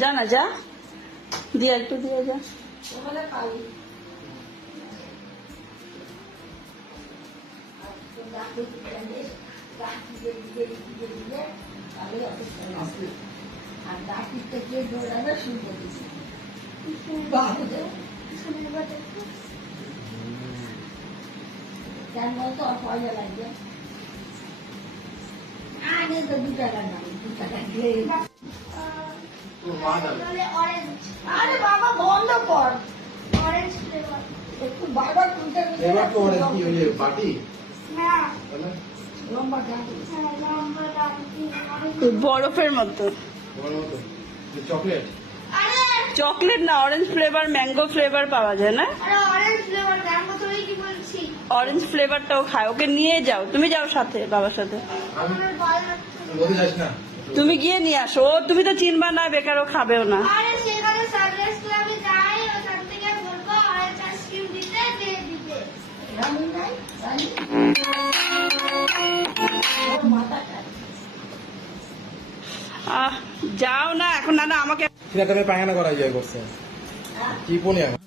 যা না যা, দিয়ে একটু দিয়ে যা। আর ডাকিতে কে দৌড়াবে শুনতে দিচ্ছে কেন বলতো আর পয়সা লাগবে আগে তো 2 টাকা না 2 টাকা দিয়ে আরে বাবা বন্ধ কর অরেঞ্জ ফ্লেভার একটু বারবার তুলতে এবার তো অরেঞ্জ কি হইলে বাটি না তাহলে লম্বা ডাকি লম্বা ডাকি বরফের মতো। বড় মতো চকলেট। আরে চকলেট না, অরেঞ্জ ফ্লেভার, ম্যাঙ্গো ফ্লেভার পাওয়া যায় না? আরে অরেঞ্জ ফ্লেভার ম্যাঙ্গো তোই কি বলছি অরেঞ্জ ফ্লেভারটাও খায়, ওকে নিয়ে যাও, তুমি যাও সাথে, বাবার সাথে। আমার ভয় বলতে যাস না তুমি গিয়ে নিয়ে আসো, ও তুমি তো চিনবা না, বেকারও খাবেও না। আরে সেখানে সানরাইজ ক্লাবে যাই ওখান থেকে বলবো অরেঞ্জ আইসক্রিম দিতে দিয়ে দিতে রানি নাই রানি মাথা খায় যাও না এখন, না না আমাকে সেটা তুমি পায়খানা করা যায় করছে কি পনি এখন